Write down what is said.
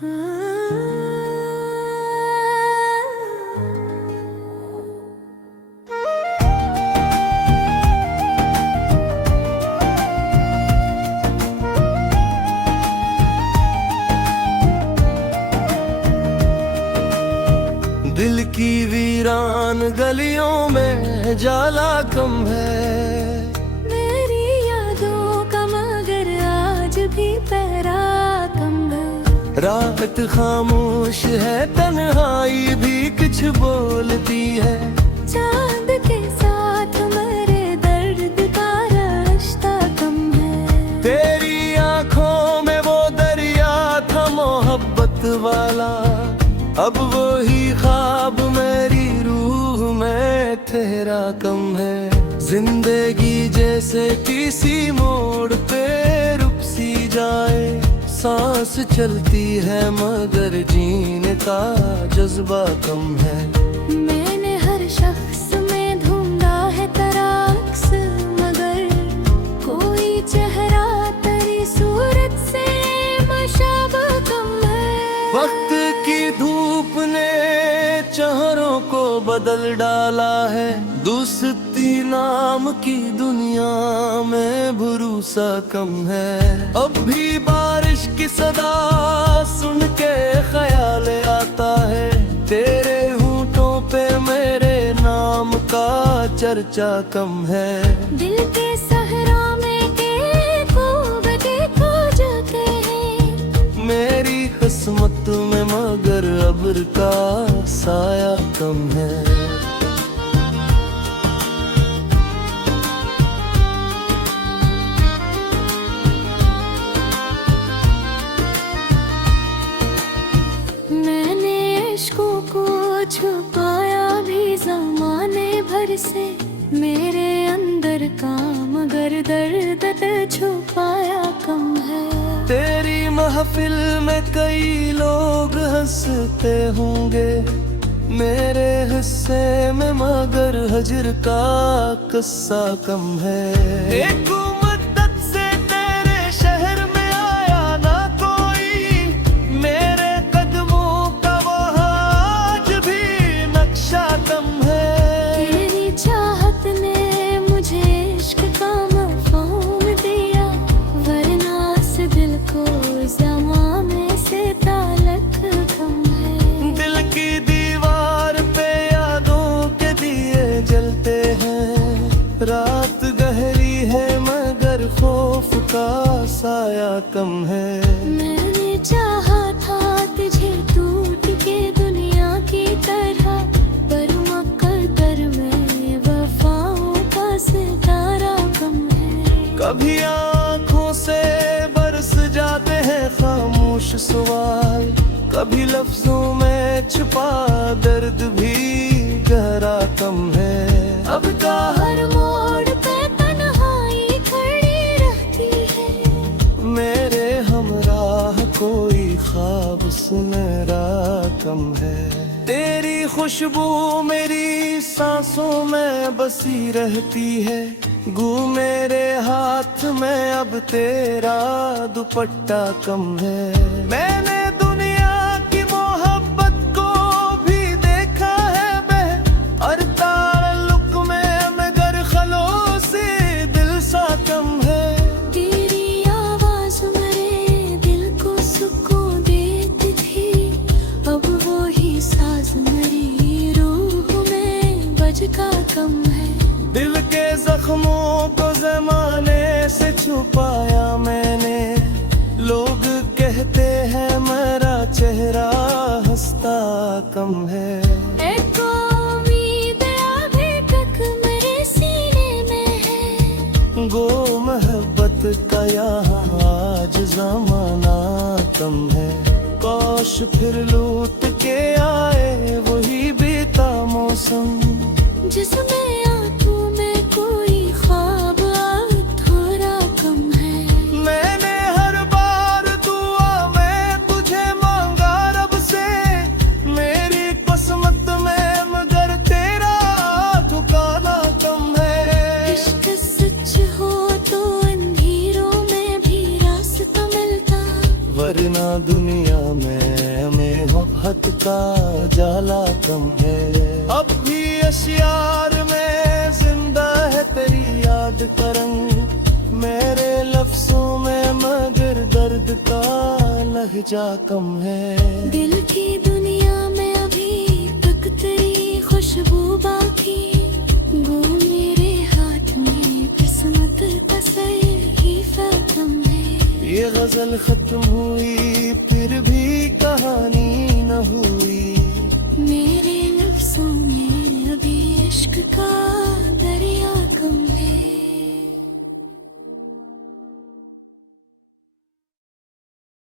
दिल की वीरान गलियों में जाला कम है, मेरी यादों का मगर आज भी पहरा कम है। रात खामोश है, तन्हाई भी कुछ बोलती है। चांद के साथ मेरे दर्द का रास्ता कम है। तेरी आंखों में वो दरिया था मोहब्बत वाला, अब वो ही ख्वाब मेरी रूह में ठहरा कम है। जिंदगी जैसे किसी मोड़ पे रुक सी जाए, सांस चलती है मगर जीने का जज्बा कम है। मैंने हर शख्स में ढूंढा है तराक्स, मगर कोई चेहरा तेरी सूरत से मुशाबह कम है। वक्त की धूप ने चेहरों को बदल डाला है, दोस्ती नाम की दुनिया में भरोसा कम है। अब भी बारिश की सदा सुन के ख्याल आता है, तेरे होठों पे मेरे नाम का चर्चा कम है। दिल के सहरा में के खूब देखो जाते हैं, मेरी किस्मत में मगर अब्र का साया कम है। मैंने इश्कों को छुपाया भी ज़माने भर से, मेरे अंदर का मगर दर्द छुपाया कम है। तेरी महफिल में कई लोग हंसते होंगे, मेरे हिस्से में मगर हजर का किस्सा कम है। एक मुद्दत से तेरे शहर में आया ना कोई, मेरे कदमों का वहाँ आज भी नक्शा कम है। तेरी चाहत ने मुझे इश्क का मफ़हूम दिया, वरना इस दिल को ज़माने से ताल्लुक कम है। दिल की दीवार पे यादों के दिए जलते हैं, रात गहरी है मगर खौफ का साया कम है। मैंने चाहा था तुझे टूट के दुनिया की तरह, पर मुक़द्दर में वफ़ाओं का सितारा कम है। कभी आँखों से बरस जाते हैं खामोश सवाल, कभी लफ्जों में छुपा दर्द भी गहरा कम है। अब का हर मोड़ पे तन्हाई खड़ी रहती है, मेरे हमराह कोई ख्वाब सुनहरा कम है। तेरी खुशबू मेरी सांसों में बसी रहती है, गू मेरे हाथ में अब तेरा दुपट्टा कम है। मैंने दुनिया की मोहब्बत को भी देखा है बह, और ताल्लुक में मगर खलोसी दिल सा कम है। तेरी आवाज़ मेरे दिल को सुकून देती थी, अब वो ही साज मेरी रूह में बजका कम है। दिल के जख्मों को ज़माने से छुपाया मैंने, लोग कहते हैं मेरा चेहरा हंसता कम है। एक उम्मीद अभी तक मेरे सीने में है, गो मोहब्बत का यहाँ आज ज़माना कम है। काश फिर लूट के आए वही बीता मौसम, जिसमें आंखों में कोई ख्वाब अधूरा कम है। मैंने हर बार दुआ में तुझे मांगा रब से, मेरी किस्मत में मगर तेरा ठिकाना कम है। इश्क सच हो तो अंधेरों में भी रास्ता मिलता, वरना दुनिया में का जाला कम है। अब भी अशियार में जिंदा है तेरी याद का रंग, मेरे लफ्जों में मगर दर्द का लहजा कम है। दिल की दुनिया में अभी तक तेरी खुशबू बाकी, वो मेरे हाथ में किस्मत का सहीफा कम है। ये गजल खत्म हुई फिर भी कहानी